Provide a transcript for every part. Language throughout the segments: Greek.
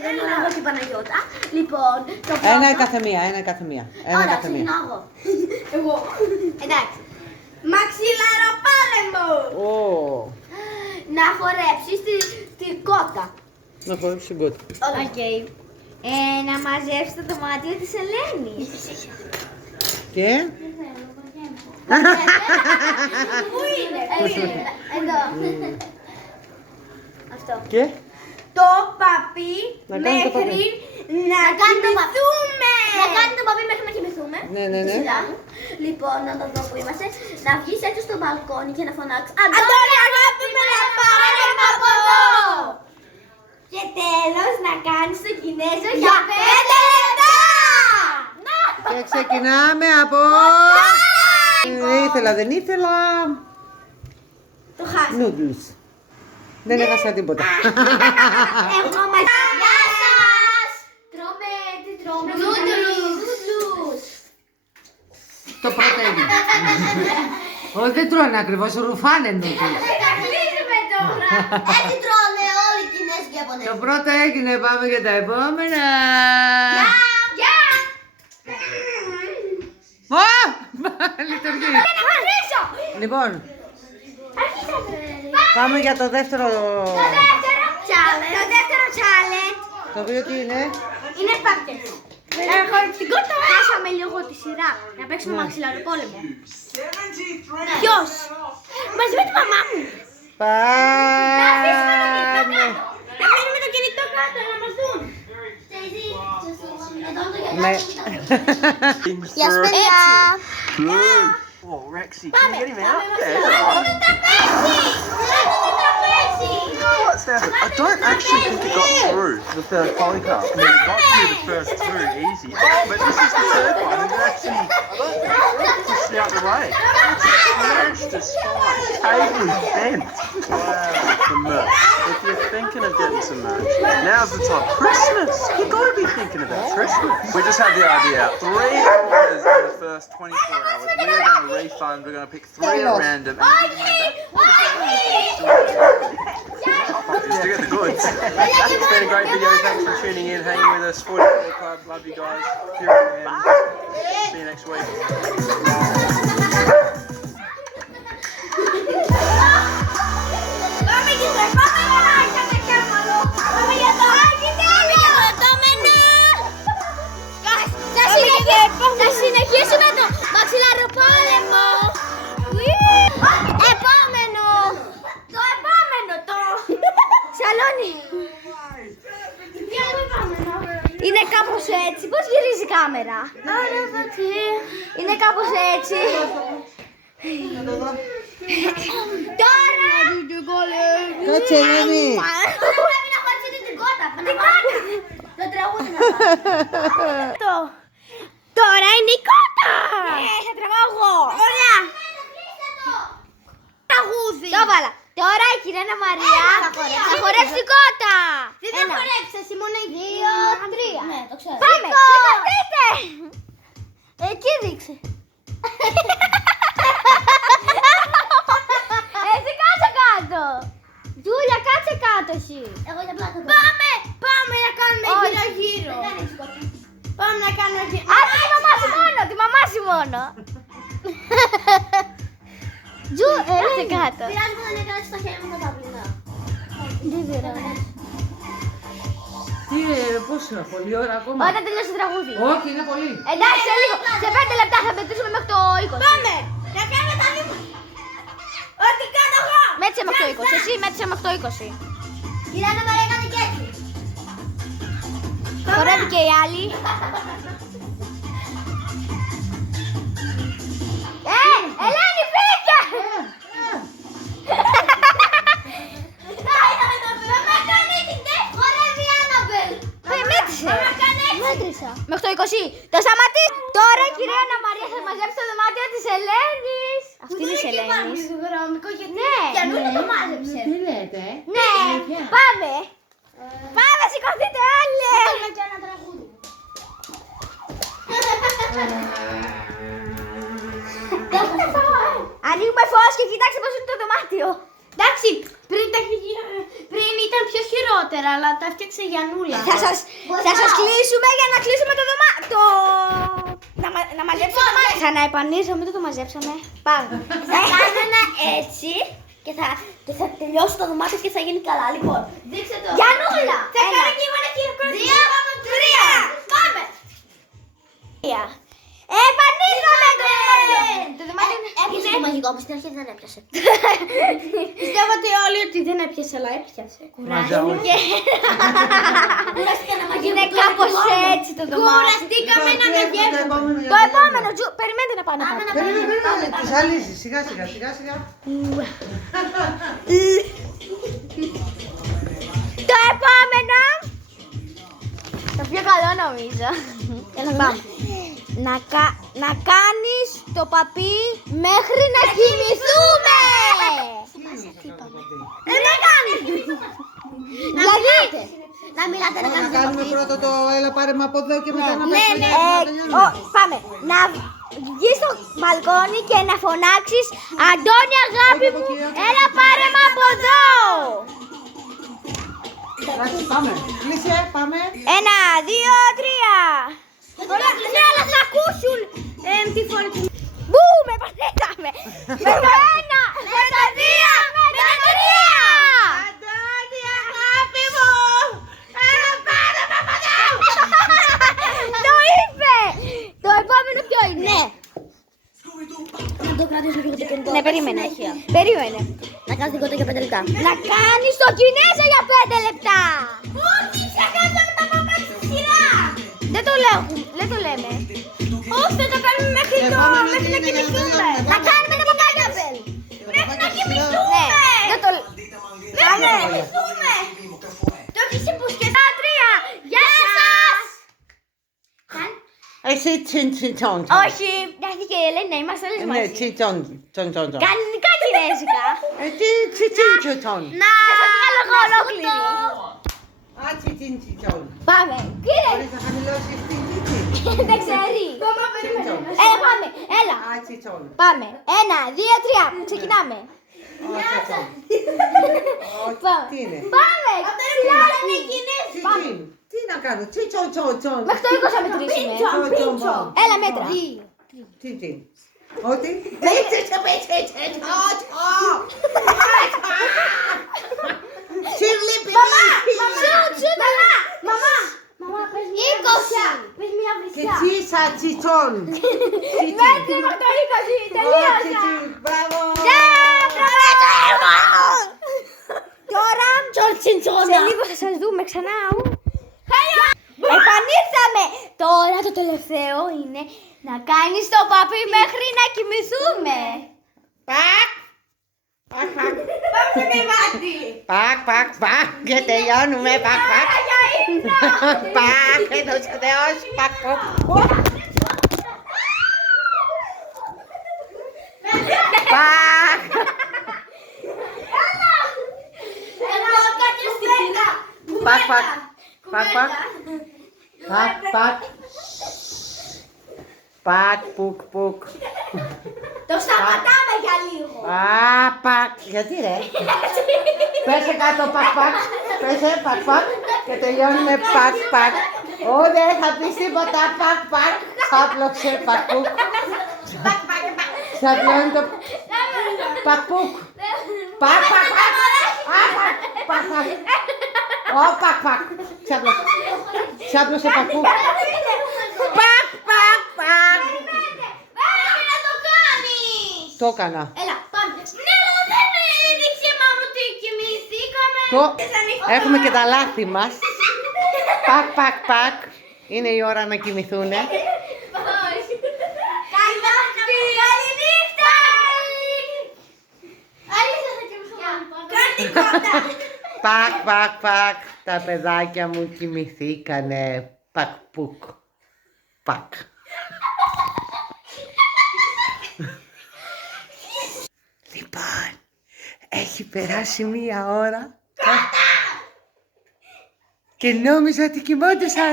και δεν λέω εγώ και η Παναγιώτα. Λοιπόν, το πρώτο... Ένα η καθεμία, ένα η καθεμία. Ωραία, ξεκινάω εγώ. Εγώ. Εντάξει. Μαξιλαροπάλεμο! Να χορέψεις τη κότα. Να χορέψεις την κότα. Οκ. Να μαζέψεις το δωμάτιο της Ελένης. Και... Πού είναι? Εδώ. Αυτό. Και... Το παπί Να κάνει το μέχρι να κοιμηθούμε. Να κάνει το παπί μέχρι να κοιμηθούμε. Ναι, ναι, ναι. Λοιπόν, να το δω που είμαστε. Να βγεις έξω στο μπαλκόνι και να φωνάξεις Αντώνη, αγάπη μου, να πάρε από εδώ. Και τέλος να κάνεις το Κινέζο για 5 λεπτά. Και ξεκινάμε από... Ήθελα, δεν ήθελα... Το χάσα. Noodles. Δεν έχασα τίποτα. Εγώ μαζί. Γεια σας. Τρώμε, τι τρώμε? Noodles. Το πρώτο έγινε. Όχι, δεν τρώνε ακριβώς, ρουφάνε noodles. Θα κλείσουμε τώρα. Έτσι τρώνε όλοι οι Κινέζοι και Ιαπωνέζοι. Το πρώτο έγινε, πάμε για τα επόμενα. Γεια. Ω! Λειτουργεί. Λοιπόν, πάμε για το δεύτερο. Το δεύτερο challenge. Το οποίο τι είναι? Είναι σπάπτες. Χορευτικότητα. Χάσαμε λίγο τη σειρά. Να παίξουμε μαξιλαροπόλεμο. Ποιος? Μαζί με τη μαμά μου. Πάμε. Να αφήσουμε το κινητό κάτω να μας δουν. Γεια σας παιδιά. Oh, Rexy, can you get him out? Yeah, what's that? I don't actually think it got through the third polycarp. I mean, it got through the first two easy, but this is the third one, and it actually pushed out the way. Smashed the spine. Table is bent. Wow, the merch. If you're thinking of getting some merch, now's the time. Christmas! You've got to be thinking about Christmas. We just had the idea. 3 orders in the first 24 hours. We're going to refund. We're going to pick 3 at random and give them back. Just to get the goods. It's been a great video. Thanks for tuning in, hanging with us. 44 Club. Love you guys. Here I am. See you next week. Θα συνεχίσουμε το μαξιλαροπόλεμο. Επόμενο. Το επόμενο, το σαλόνι. Είναι κάπως έτσι. Πώς γυρίζει η κάμερα? Είναι κάπως έτσι. Τώρα. Κάτσε, Ελένη. Πρέπει να χωρίσετε την κότα. Το τραγούδι να πάρω. Τώρα είναι η κότα! Θα τραβάω εγώ! Ωραία! Τραγούδι! Το έβαλα! Τώρα η κυρία Μαρία θα χορέψει την κότα! Δεν θα χορέψει, εσύ μόνο οι 2, 3. Ναι, το ξέρω. Πάμε! Δείτε! Εκεί δείξε. Εσύ κάτσε κάτω! Τζούλια, κάτσε κάτω εσύ! Εγώ για πλάκα. Πάμε! Πάμε να κάνουμε γύρω-γύρω! Πάμε να κάνουμε γύρω. Άσε τη μαμά σου μόνο! Τη μαμά σου μόνο! Τζου, έρθει κάτω. Πειράζει που δεν έκανες το χέρι μου με τα πλυνά. Δεν πειράζει. Τι, πώς είναι, πολλή ώρα ακόμα? Όταν τελειώσει το τραγούδι. Όχι, είναι πολύ. Εντάξει, σε λίγο. Σε 5 λεπτά θα μετρήσουμε μέχρι το 20. Πάμε! Να κάνουμε τα δύο. Ό,τι κάνω εγώ! Μέτρησε μέχρι το 20. Εσύ μέτρησε μέχρι το 20. Κυρία Μαρία, έκανε και έτσι. Χορεύει και οι άλλοι. Ελένη, φύγε! Χορεύει η Άνναμπελ. Μέτρησα. Μέχρι το 20. Το σταματήσει. Τώρα η κυρία Αννα Μαρία θα μαζέψει το δωμάτιο της Ελένης. Αυτή είναι η Ελένης. Ναι. Γιαννούλα το μάζεψε. Τι λέτε? Ναι. Πάμε. Πάμε, σηκωθείτε όλοι. Πάμε και ένα τραγούδι. Ανοίγουμε φως και κοιτάξτε πώς είναι το δωμάτιο. Εντάξει, πριν ήταν πιο χειρότερο. αργότερα, αλλά τα έφτιαξε η Γιαννούλα. Θα σας κλείσουμε για να κλείσουμε το δωμάτιο. Να μαζέψουμε το δωμάτιο. Θα να επανήρθουμε, δεν το μαζέψαμε. Πάμε. Θα κάνουμε έτσι και θα τελειώσει το δωμάτιο και θα γίνει καλά. Λοιπόν, δείξτε το. Γιαννούλα! Θα κάνω και εγώ ένα χειροκρότημα. 2, 3, πάμε! Επανήλθαμε! Το δωμάτιο έπιασε το μαγικό, όπως στην αρχή δεν έπιασε. Πιστεύατε όλοι ότι δεν έπιασε, αλλά έπιασε. Κουράστηκε. Είναι κάπως έτσι το δωμάτιο. Κουραστήκαμε να μεγέθουμε. Το επόμενο, περιμένετε να πάνε πάνω. Περιμένετε, τις αλύσεις, σιγά σιγά. Το επόμενο. Το πιο καλό νομίζω. Έλα πάμε. Να κάνεις το παπί μέχρι να κοιμηθούμε! Να κάνεις! Δηλαδή, να μιλάτε να Να κάνεις το κάνουμε παπί. πρώτα το έλα πάρε με από εδώ και μετά να Ναι, πας. ναι. Πάμε. Να βγεις στο μπαλκόνι και να φωνάξεις Αντώνη αγάπη μου, έλα πάρε με από εδώ! Εντάξει, πάμε. Κλείσε, πάμε. 1, 2, 3. Ωραία, ναι, αλλά θα ακούσουν τη φωνή του. Μπούμ, επανέλθαμε. Με το 1, με το 2, με το 3. Αντώνη, αγάπη μου, έλα πάρε με από εδώ. Το είπε. Το επόμενο ποιο είναι? Να το κρατήσω λίγο το κινητό. Ναι, περίμενε. Να κάνεις τίποτα για 5 λεπτά. Να κάνεις το Κινέζο για 5 λεπτά. Όχι, θα κάνουμε τα παπάκια στη σειρά. Δεν το λέμε. Όχι, θα το κάνουμε μέχρι να κοιμηθούμε. Να κάνουμε τα παπάκια. Μέχρι να κοιμηθούμε. Δεν το λέμε. Μέχρι να κοιμηθούμε. Το έχεις υποσχεθεί. 3. Γεια σας. Εσύ τσιν. Όχι, γιατί και η Ελένη, είμαστε όλες Ναι, μαζί. τσιν. Κανονικά κινέζικα. Τσιν. Να σας βγάλω εγώ ολόκληρη. Α, τσιν. Πάμε. Κύριε, Μπορείς να χαμηλώσεις την κίτσι. δεν ξέρει. Έλα, πάμε. Έλα. Α, τσιτσόν. Πάμε. 1, 2, 3. Ξεκινάμε. Πάμε. Τι είναι? Πάμε. Ψηλά είναι Κινέζοι. Πάμε. Τσιν. Τι να κάνω? Τσιτσόν. Μέχρι το 20 θα μετρήσουμε. Έλα, μέτρα. Τσιν. Ό,τι? Μαμά, πες μια βρυσιά. Πες μια Και βρυσιά. τσίσα τσιτσόν. Μέτρη μέχρι το 20. Τελείωσα. Μπράβο. Τώρα, σε λίγο θα σας δούμε ξανά. Επανήλθαμε. Τώρα το τελευταίο είναι να κάνεις το παπί μέχρι να κοιμηθούμε. Πάμε στο κρεβάτι. Πακ. Και τελειώνουμε. Πακ. Έδωσε ο Θεός. Πακ. Πακ, πουκ. Το σταματάμε για λίγο. Πακ. Γιατί ρε? Πέσε κάτω, πακ. Πέσε, πακ. Και τελειώνουμε πακ. Δεν θα πεις τίποτα, πακ. Ξάπλωξε, πακ. Ξαπλώνει το πακ. Πακ. Ξάπλωσε, πακ. Πακ. Να το κάνεις. Το έκανα. Έλα, πάμε. Ναι, δεν έδειξε μάμα ότι κοιμηθήκαμε. Έχουμε και τα λάθη μας. Πακ. Είναι η ώρα να κοιμηθούνε. Καληνύχτα. Αλήθεια θα κοιμηθούμε. Κάντε κότα. Πακ. Τα παιδάκια μου κοιμηθήκανε. Πακ. Λοιπόν, έχει περάσει 1 ώρα και νόμιζα ότι κοιμόντουσαν.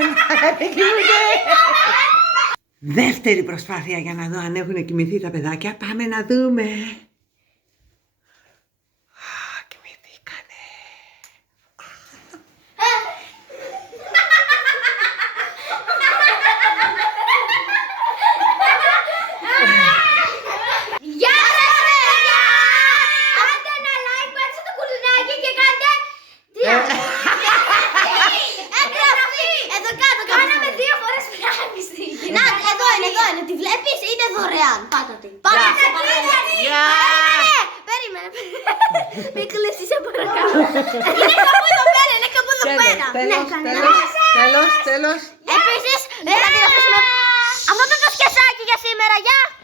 Δεν κοιμούνται. Δεύτερη προσπάθεια για να δω αν έχουν κοιμηθεί τα παιδάκια. Πάμε να δούμε. Κοιμηθήκανε. Μην κλείσει, σε παρακαλώ. Είναι κάπου εδώ πέρα, είναι κάπου εδώ πέρα. Τέλος. Επίσης, δεν θα την αφήσουμε. Αυτό ήταν το σκιασάκι για σήμερα, γεια!